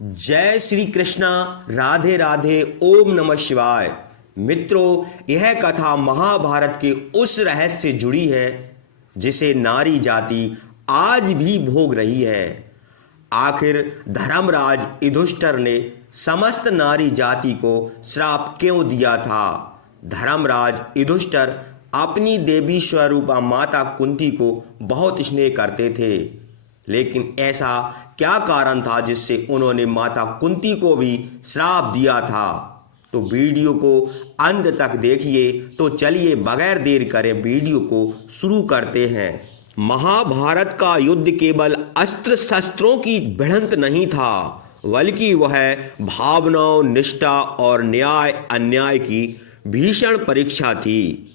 जय श्री कृष्णा। राधे राधे। ओम नमः शिवाय। मित्रों, यह कथा महाभारत के उस रहस्य से जुड़ी है जिसे नारी जाति आज भी भोग रही है। आखिर धर्मराज युधिष्ठिर ने समस्त नारी जाति को श्राप क्यों दिया था? धर्मराज युधिष्ठिर अपनी देवी स्वरूपा माता कुंती को बहुत स्नेह करते थे, लेकिन ऐसा क्या कारण था जिससे उन्होंने माता कुंती को भी श्राप दिया था? तो वीडियो को अंत तक देखिए। तो चलिए बगैर देर करे वीडियो को शुरू करते हैं। महाभारत का युद्ध केवल अस्त्र शस्त्रों की भिड़ंत नहीं था, बल्कि वह भावनाओं, निष्ठा और न्याय अन्याय की भीषण परीक्षा थी।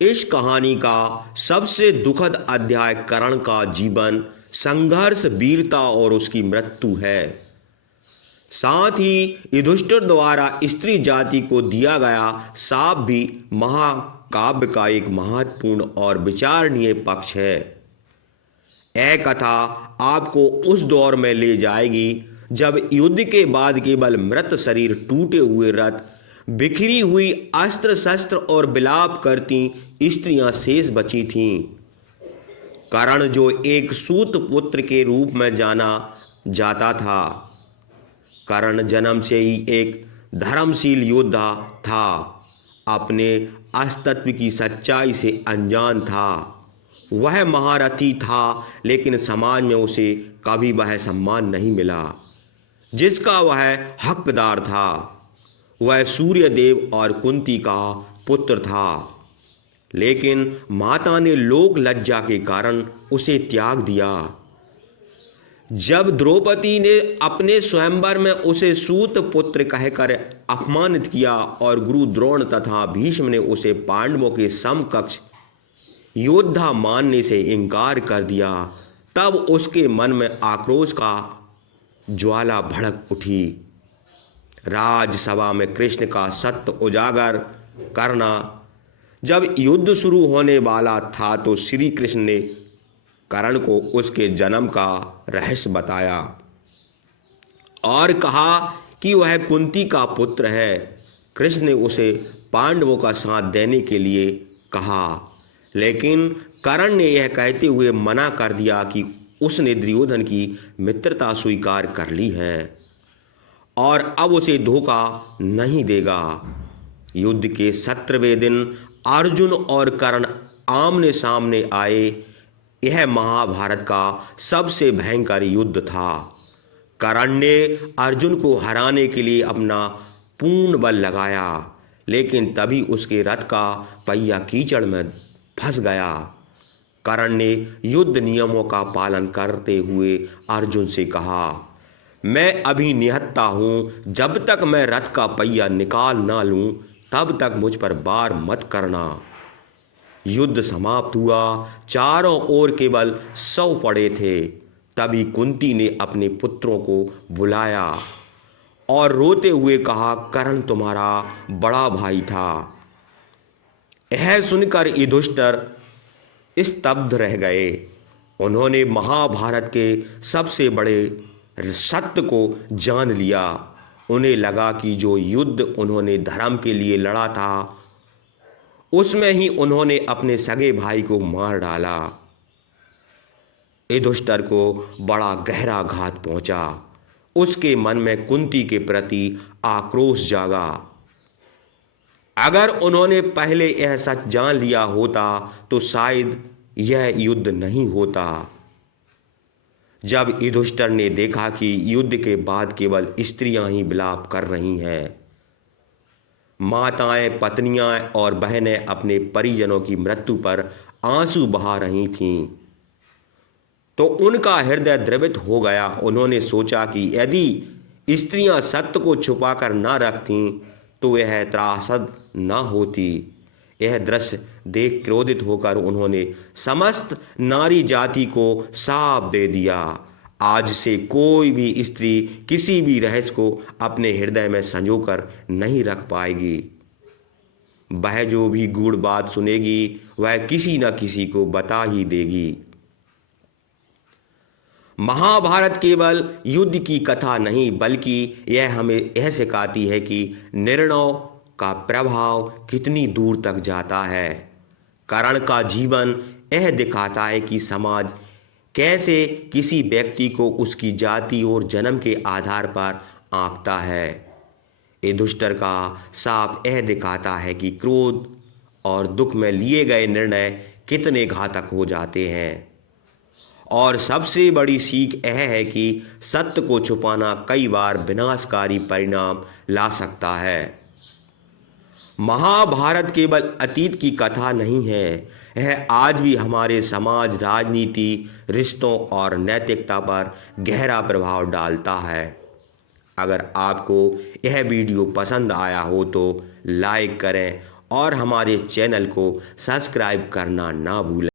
इस कहानी का सबसे दुखद अध्याय कर्ण का जीवन, संघर्ष, वीरता और उसकी मृत्यु है। साथ ही युधिष्ठिर द्वारा स्त्री जाति को दिया गया शाप भी महाकाव्य का एक महत्वपूर्ण और विचारणीय पक्ष है। यह कथा आपको उस दौर में ले जाएगी जब युद्ध के बाद केवल मृत शरीर, टूटे हुए रथ, बिखरी हुई अस्त्र शस्त्र और विलाप करती स्त्रियां शेष बची थीं। कर्ण, जो एक सूत पुत्र के रूप में जाना जाता था, कर्ण जन्म से ही एक धर्मशील योद्धा था, अपने अस्तित्व की सच्चाई से अनजान था। वह महारथी था, लेकिन समाज में उसे कभी वह सम्मान नहीं मिला जिसका वह हकदार था। वह सूर्यदेव और कुंती का पुत्र था, लेकिन माता ने लोक लज्जा के कारण उसे त्याग दिया। जब द्रौपदी ने अपने स्वयंवर में उसे सूत पुत्र कहकर अपमानित किया और गुरु द्रोण तथा भीष्म ने उसे पांडवों के समकक्ष योद्धा मानने से इनकार कर दिया, तब उसके मन में आक्रोश का ज्वाला भड़क उठी। राजसभा में कृष्ण का सत्य उजागर करना। जब युद्ध शुरू होने वाला था तो श्री कृष्ण ने कर्ण को उसके जन्म का रहस्य बताया और कहा कि वह कुंती का पुत्र है। कृष्ण ने उसे पांडवों का साथ देने के लिए कहा, लेकिन कर्ण ने यह कहते हुए मना कर दिया कि उसने दुर्योधन की मित्रता स्वीकार कर ली है और अब उसे धोखा नहीं देगा। युद्ध के 17वें दिन अर्जुन और कर्ण आमने सामने आए। यह महाभारत का सबसे भयंकर युद्ध था। कर्ण ने अर्जुन को हराने के लिए अपना पूर्ण बल लगाया, लेकिन तभी उसके रथ का पहिया कीचड़ में फंस गया। कर्ण ने युद्ध नियमों का पालन करते हुए अर्जुन से कहा, मैं अभी निहत्था हूँ, जब तक मैं रथ का पहिया निकाल ना लूँ तब तक मुझ पर वार मत करना। युद्ध समाप्त हुआ। चारों ओर केवल शव पड़े थे। तभी कुंती ने अपने पुत्रों को बुलाया और रोते हुए कहा, कर्ण तुम्हारा बड़ा भाई था। यह सुनकर युधिष्ठिर स्तब्ध रह गए। उन्होंने महाभारत के सबसे बड़े सत्य को जान लिया। उन्हें लगा कि जो युद्ध उन्होंने धर्म के लिए लड़ा था, उसमें ही उन्होंने अपने सगे भाई को मार डाला। युधिष्ठिर को बड़ा गहरा घात पहुंचा। उसके मन में कुंती के प्रति आक्रोश जागा। अगर उन्होंने पहले यह सच जान लिया होता तो शायद यह युद्ध नहीं होता। जब युधिष्ठिर ने देखा कि युद्ध के बाद केवल स्त्रियां ही विलाप कर रही हैं, माताएं, पत्नियां और बहनें अपने परिजनों की मृत्यु पर आंसू बहा रही थीं, तो उनका हृदय द्रवित हो गया। उन्होंने सोचा कि यदि स्त्रियां सत्य को छुपाकर न रखतीं तो यह त्रासद न होती। यह दृश्य देख क्रोधित होकर उन्होंने समस्त नारी जाति को शाप दे दिया, आज से कोई भी स्त्री किसी भी रहस्य को अपने हृदय में संजोकर नहीं रख पाएगी। वह जो भी गूढ़ बात सुनेगी वह किसी न किसी को बता ही देगी। महाभारत केवल युद्ध की कथा नहीं बल्कि यह हमें यह सिखाती है कि निर्णयों का प्रभाव कितनी दूर तक जाता है। कर्ण का जीवन यह दिखाता है कि समाज कैसे किसी व्यक्ति को उसकी जाति और जन्म के आधार पर आंकता है। युधिष्ठिर का शाप यह दिखाता है कि क्रोध और दुख में लिए गए निर्णय कितने घातक हो जाते हैं। और सबसे बड़ी सीख यह है कि सत्य को छुपाना कई बार विनाशकारी परिणाम ला सकता है। महाभारत केवल अतीत की कथा नहीं है, यह आज भी हमारे समाज, राजनीति, रिश्तों और नैतिकता पर गहरा प्रभाव डालता है। अगर आपको यह वीडियो पसंद आया हो तो लाइक करें और हमारे चैनल को सब्सक्राइब करना ना भूलें।